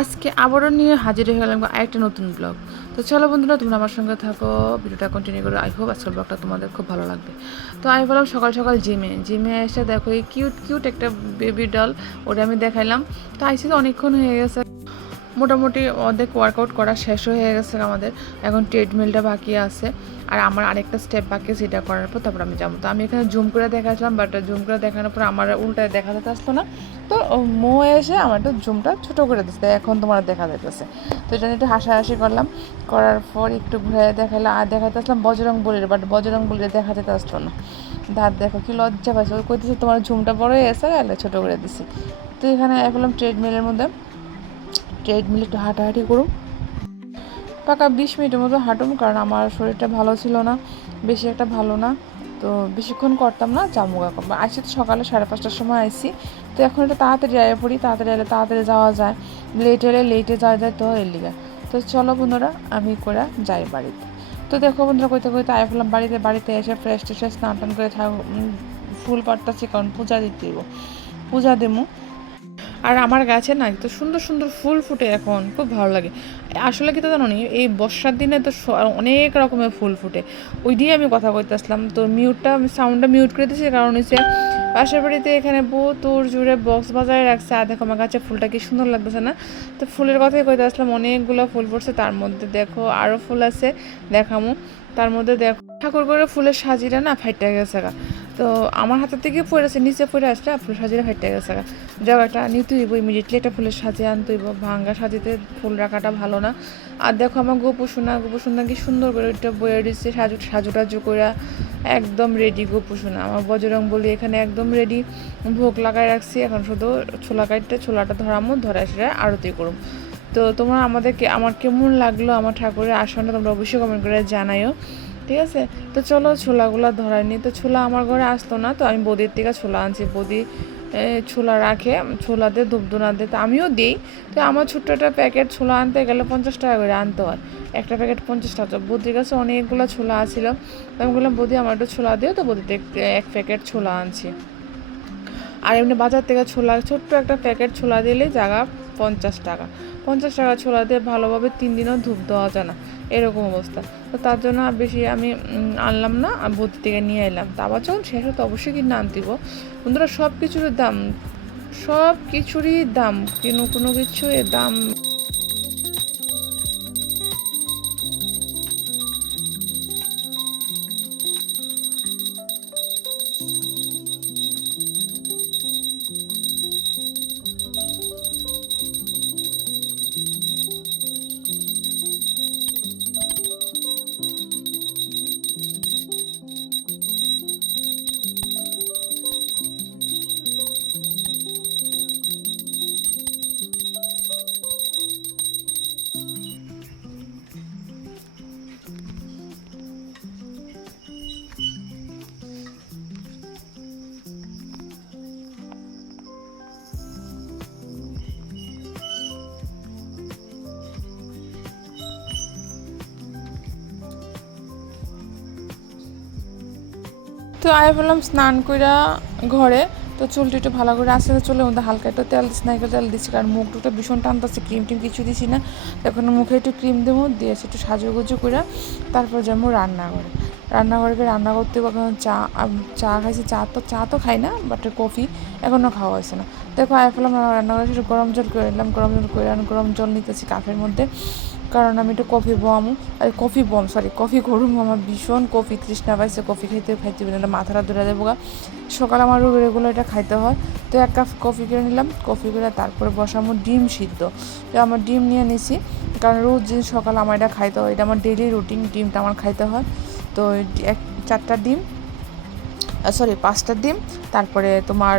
আজকে আবারও নিয়ে হাজির হয়ে গেলাম আরেকটা নতুন ব্লগ তো চলো বন্ধুরা, তোমরা আমার সঙ্গে থাকো, ভিডিওটা কন্টিনিউ করো। আই হোপ আজকের ব্লগটা তোমাদের খুব ভালো লাগবে। তো আমি বললাম সকাল সকাল জিমে জিমে এসে দেখো, এই কিউট কিউট একটা বেবি ডল ওটা আমি দেখাইলাম। তো আইসি তো অনেকক্ষণ হয়ে গেছে। মোটামুটি অর্ধেক ওয়ার্কআউট করা শেষ হয়ে গেছে আমাদের। এখন ট্রেডমিলটা বাকি আছে। আর আমার আরেকটা স্টেপ বাকি সেটা করার পর তারপর আমি যাব। তো আমি এখানে জুম করে দেখাচ্ছিলাম বাট জুম করে দেখানোর পর আমার উল্টায় দেখা যেতে আসতো না। তো মো এসে আমার একটু জুমটা ছোটো করে দিচ্ছে, এখন তোমার দেখা যাইতেছে তো এটা একটু হাসাহাসি করলাম। করার পর একটু ঘুরে দেখালাম আর দেখাতে আসলাম বজরং বলির বাট বজরং বলির দেখা যেতে আসলো না। দাঁত দেখো কি লজ্জা পাইছে। ও কইতেছে তোমার ঝুমটা বড় হয়ে গেলে ছোটো করে দিছি। তো এখানে এখন ট্রেডমিলের মধ্যে। ট্রেডমিল একটু হাঁটাহাঁটি করুম পাকা বিশ মিনিটের মতো হাঁটুম, কারণ আমার শরীরটা ভালো ছিল না, বেশি একটা ভালো না। তো বেশিক্ষণ করতাম না জামুগা করব। আসছি তো সকালে সাড়ে পাঁচটার সময় আইসি তো এখন একটু তাড়াতাড়ি আয় পড়ি, তাড়াতাড়ি এলে তাড়াতাড়ি যাওয়া যায়। লেট এলে লেটে যাওয়া যায় তো এর লিগা। তো চলো বন্ধুরা, আমি করে যাই বাড়িতে। তো দেখো বন্ধুরা, কইতে কইতে আয় ফেলাম বাড়িতে। বাড়িতে এসে ফ্রেশ ট্রেশ স্নান টান করে থাক ফুল পাড়তাছি, কারণ পূজা দিতে পূজা দেবো আর আমার গাছে না তো সুন্দর সুন্দর ফুল ফুটে এখন, খুব ভালো লাগে। আসলে কি তো জানো নি, এই বর্ষার দিনে তো অনেক রকমের ফুল ফুটে। ওই দিয়ে আমি কথা কইতে আসলাম, তো মিউটটা সাউন্ডটা মিউট করে দিয়েছি, কারণ হচ্ছে পাশের বাড়িতে এখানে তোর জুড়ে বক্স বাজারে রাখছে, আর দেখো আমার গাছে ফুলটা কি সুন্দর লাগতেছে না? তো ফুলের কথাই কইতে আসলাম, অনেকগুলো ফুল ফুটছে, তার মধ্যে দেখো আরও ফুল আছে, দেখামো। তার মধ্যে দেখো, ঠাকুর করে ফুলের সাজিটা না ফাইটটা গেছে তো আমার হাতের থেকে পড়েছে নিচে পড়ে আসলে ফুল সাজিয়ে ফাইটটা গেছে একটা নিতে হইব ইমিডিয়েটলি একটা ফুলের সাজিয়ে আনতে হইব। ভাঙ্গা সাজিতে ফুল রাখাটা ভালো না। আর দেখো আমার গোপু সোনা গোপু সোনা কি সুন্দর করে ওইটা বয়ে দিচ্ছে, সাজু সাজু টাজু করে একদম রেডি গোপু সোনা আমার বজরং বলি এখানে একদম রেডি ভোগ লাগাই রাখছি, এখন শুধু ছোলা কাটতে, ছোলাটা ধরামো, ধরা সেটা আরতি করুম। তো তোমরা আমাদেরকে, আমার কেমন লাগল আমার ঠাকুরের আসনটা তোমরা অবশ্যই কমেন্ট করে জানাইও। ঠিক আছে? তো চলো ছোলাগুলো ধরাই নি। তো ছোলা আমার ঘরে আসতো না, তো আমি বদির থেকে ছোলা আনছি। বদি ছোলা রাখে, ছোলা দিয়ে ধূপধুনা দিয়ে, তো আমিও দিই। তো আমার ছোট্ট একটা প্যাকেট ছোলা আনতে গেলে পঞ্চাশ টাকা করে আনতে হয়। একটা প্যাকেট পঞ্চাশ টাকা। বদির কাছে অনেকগুলো ছোলা আছিল। তো আমি বললাম, বদি, আমার একটু ছোলা দিও। তো বদিতে এক প্যাকেট ছোলা আনছি। আর এমনি বাজার থেকে ছোলা, ছোট্ট একটা প্যাকেট ছোলা দিলে জায়গা পঞ্চাশ টাকা। পঞ্চাশ টাকা ছোলা দিয়ে ভালোভাবে তিন দিনও ধূপ দেওয়া যায় না। এরকম অবস্থা। তো তার জন্য আর বেশি আমি আনলাম না ভর্তি থেকে নিয়ে এলাম। তা আবার যখন শেষ হতো অবশ্যই কিনে আনতিব বন্ধুরা সব কিছুরই দাম সব কিছুরই দাম কিন্তু কোনো কিছু এর দাম তো আয় বললাম স্নান কইরা ঘরে, তো চুলটা একটু ভালো করে আস্তে আস্তে মধ্যে হালকা একটু তেল নাইকেল তেল দিচ্ছি কারণ মুখ টুকটা ভীষণ টানতেছে, ক্রিম টিম কিছু দিছি না। তখন মুখে একটু ক্রিম দেবো দিয়েছি একটু সাজুগুজু করে তারপর যাব রান্না করে রান্নাঘরে গিয়ে রান্না করতে চা চা খাইছি, চা তো চা তো খাই না বাট কফি এখনও খাওয়া হয়েছে না। দেখো আয় ফেলাম রান্নাঘরে গরম জল করে নিলাম, গরম জল করে গরম জল নিতেছি কাপের মধ্যে। কারণ আমি একটু কফি বমু আর কফি বম সরি কফি করুম আমার ভীষণ কফি তৃষ্ণা পাইছে, কফি খাইতে খাইতে না মাথাটা ধরে দেবো গা। সকালে আমার রেগুলার এটা খাইতে হয়। তো এক কাপ কফি করে নিলাম, কফি করে তারপরে বসামো ডিম সিদ্ধ। তো আমার ডিম নিয়ে নিছি, কারণ রোজ দিন সকালে আমার এটা খাইতে হয়, এটা আমার ডেলি রুটিন ডিমটা আমার খাইতে হয়। তো এক, চারটা ডিম সরি পাঁচটা ডিম, তারপরে তোমার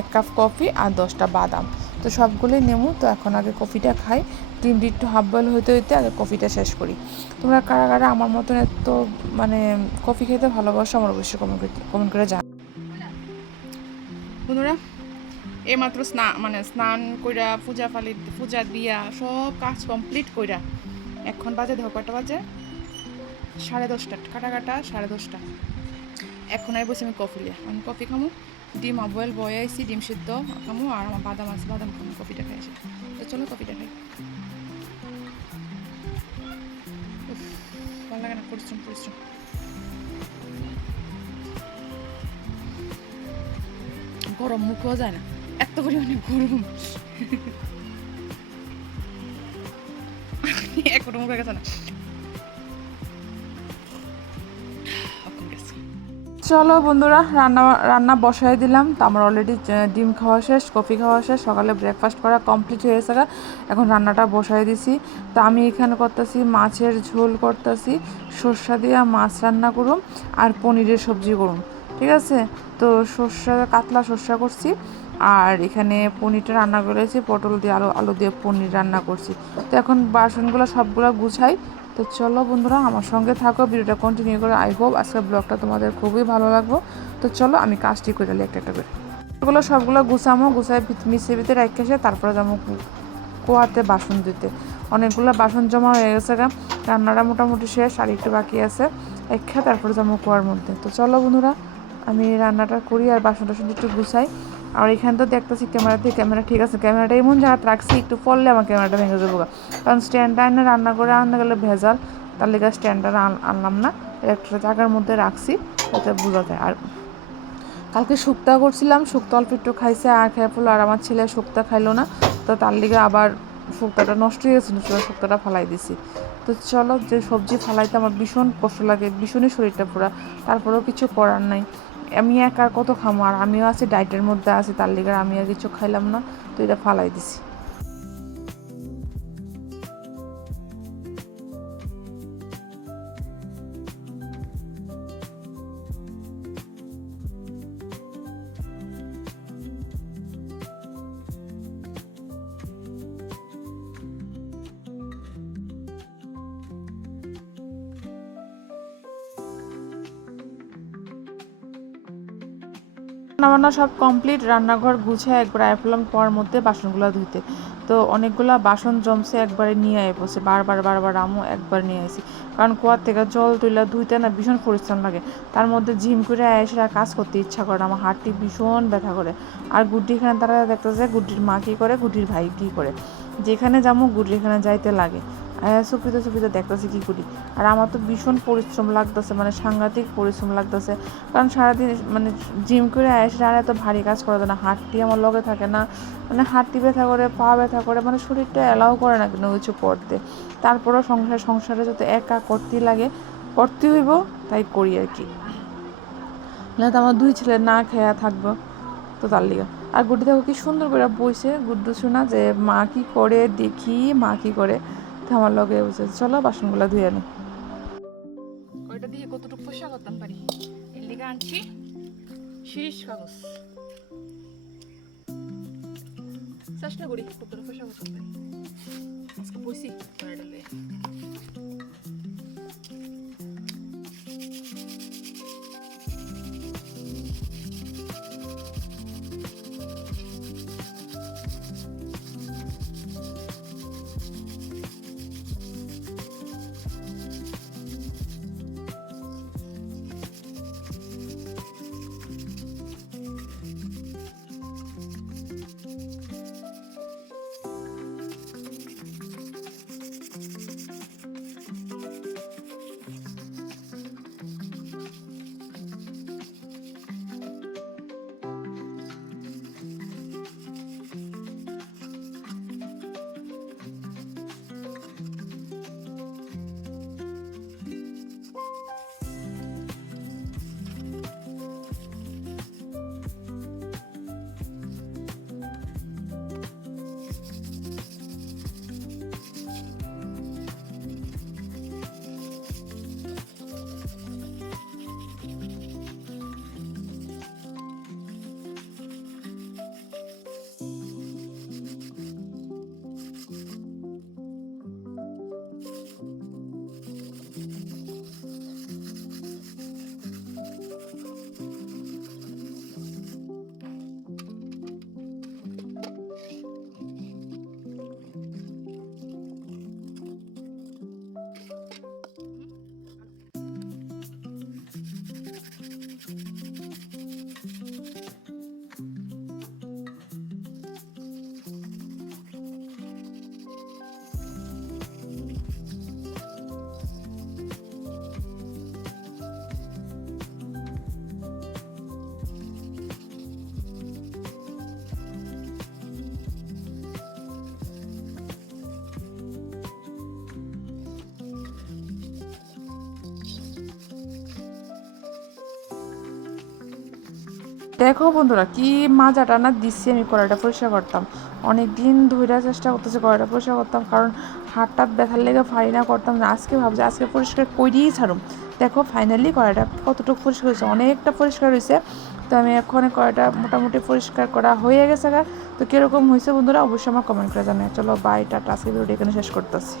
এক কাপ কফি আর দশটা বাদাম। তো সবগুলোই নেব তো এখন আগে কফিটা খাই। ডিমটি একটু হাফ বয়েল হইতে হইতে আগে কফিটা শেষ করি। তোমরা কারা কারা আমার মতন এত মানে কফি খেতে ভালোবাসো আমার অবশ্যই কমেন্ট কমেন্ট করে জান বন্ধুরা, এইমাত্র স্নান মানে স্নান কইরা, পূজা ফালি, পূজা দিয়া সব কাজ কমপ্লিট কইরা এখন বাজে ধর কটা বাজে? সাড়ে দশটা কাটা কাটা সাড়ে দশটা। এখন আই বসে আমি কফি লিয়া। আমি কফি খামো, ডিম অবয়েল বয়ে আইছি, ডিম সিদ্ধ খামো, আর আমার বাদাম আছে, বাদাম খামো, কফিটা খাই আসি। তো চলো কফিটা খাই। লাগে না, পরিশ্রম পরিশ্রম। গরম মুখেও যায় না, এত পরিমাণে গরম। এখনও মুখে গেছে না চলো বন্ধুরা, রান্না রান্না বসাই দিলাম। তো আমার অলরেডি ডিম খাওয়া শেষ, কফি খাওয়া শেষ, সকালে ব্রেকফাস্ট করা কমপ্লিট হয়ে গেছে এখন রান্নাটা বসাই দিছি। তো আমি এখানে করতেছি মাছের ঝোল করতেছি, সর্ষা দিয়ে মাছ রান্না করুন আর পনিরের সবজি করুন ঠিক আছে? তো সর্ষা, কাতলা সর্ষা করছি আর এখানে পনিরটা রান্না করেছি, পটল দিয়ে আলু আলু দিয়ে পনির রান্না করছি। তো এখন বাসনগুলো সবগুলো গুছাই তো চলো বন্ধুরা, আমার সঙ্গে থাকো, ভিডিওটা কন্টিনিউ করে। আই হোপ আজকের ব্লগটা তোমাদের খুবই ভালো লাগবো। তো চলো, আমি কাজটি করে একটা একটা করে। এগুলো সবগুলো গুছামো গুছাই মিশে ভিতরে রেখে এসে তারপরে যাব কুয়াতে বাসন দিতে অনেকগুলো বাসন জমা হয়ে গেছে গা। রান্নাটা মোটামুটি শেষ, আর একটু বাকি আছে। একা তারপরে যাব কুয়ার মধ্যে। তো চলো বন্ধুরা, আমি রান্নাটা করি আর বাসন টাসন একটু গুছাই। আর এখানে তো দেখতেছি ক্যামেরা দিয়ে ক্যামেরা ঠিক আছে ক্যামেরাটা এমন জায়গায় রাখছি, একটু পড়লে আমার ক্যামেরাটা ভেঙে যাব কারণ স্ট্যান্ডটা এনে রান্না করে আনতে গেলে ভেজাল, তার লেগে স্ট্যান্ডটা আনলাম না। একটা জায়গার মধ্যে রাখছি, যাতে বোঝা যায়। আর কালকে শুক্তা করছিলাম, শুক্তা অল্প একটু খাইছে, আর খেয়ে ফেলো আর আমার ছেলে শুক্তা খাইলো না, তো তার লিগে আবার শুক্তাটা নষ্ট হয়ে গেছিল শুক্তাটা ফালাই দিছি। তো চলো, যে সবজি ফালাইতে আমার ভীষণ কষ্ট লাগে, ভীষণই শরীরটা পুরা, তারপরেও কিছু করার নাই। আমি একা আর কত খামো? আর আমিও আছি, ডায়েটের মধ্যে আছি, তার লিগে আমি আর কিছু খাইলাম না। তো এটা ফালাই দিছি। রান্নাবান্না সব কমপ্লিট রান্নাঘর গুছিয়ে একবার আয় ফেললাম পর মধ্যে বাসনগুলো ধুইতে। তো অনেকগুলা বাসন জমছে, একবারে নিয়ে আয় বসে। বারবার বারবার আমও একবার নিয়ে আসি কারণ কুয়ার থেকে জল তুইলা ধুইতে না ভীষণ পরিশ্রম লাগে। তার মধ্যে জিম করে এসে আর কাজ করতে ইচ্ছা করে আমার হাতটি ভীষণ ব্যথা করে। আর গুড্ডি এখানে তারা দেখতেছে, গুড্ডির মা কী করে, গুড্ডির ভাই কী করে। যেখানে যাব গুড্ডি এখানে যাইতে লাগে। সুপিতে সুপিতে দেখতেছি কী করি। আর আমার তো ভীষণ পরিশ্রম লাগতেছে মানে সাংঘাতিক পরিশ্রম লাগতেছে। কারণ সারাদিন মানে জিম করে এসে আর এত ভারী কাজ করা যায় না। হাতটি আমার লগে থাকে না। মানে হাতটি ব্যথা করে, পা ব্যথা করে মানে শরীরটা অ্যালাউ করে না কোনো কিছু করতে। তারপরেও সংসার, সংসারে যাতে একা করতেই লাগে, করতে হইব, তাই করি আর কি। না তো আমার দুই ছেলে না খেয়া থাকব, তো তার লিগে। আর গুড্ডি দেখো কি সুন্দর করে বইছে। গুড্ডু শোনা যে মা কি করে, দেখি মা কি করে। তো আমার লগে বসে চলো বাসনগুলো ধুয়ে আনি। ওইটা দিয়ে কতটুকু পোষা করতাম পারি? এর লিগে আনছি শীষ কাগজ। চেষ্টা করি কতটুকু পোষা করতাম পারি। আজকে বসি দেখো বন্ধুরা, কি মাজাটা না দিচ্ছি আমি কড়াইটা পরিষ্কার করতাম। অনেক দিন ধরে চেষ্টা করতেছি কড়াইটা পরিষ্কার করতাম, কারণ হাতটা ব্যথার লেগে ফারি না করতাম না। আজকে ভাবছি, আজকে পরিষ্কার করিয়েই ছাড়ুম। দেখো ফাইনালি কড়াইটা কতটুকু পরিষ্কার হয়েছে, অনেকটা পরিষ্কার হয়েছে। তো আমি এখন কড়াইটা মোটামুটি পরিষ্কার করা হয়ে গেছে। তো কীরকম হয়েছে বন্ধুরা, অবশ্যই আমার কমেন্ট করে জানাই চলো বাই টাটা। আজকে ভিডিওটা এখানে শেষ করতেছি।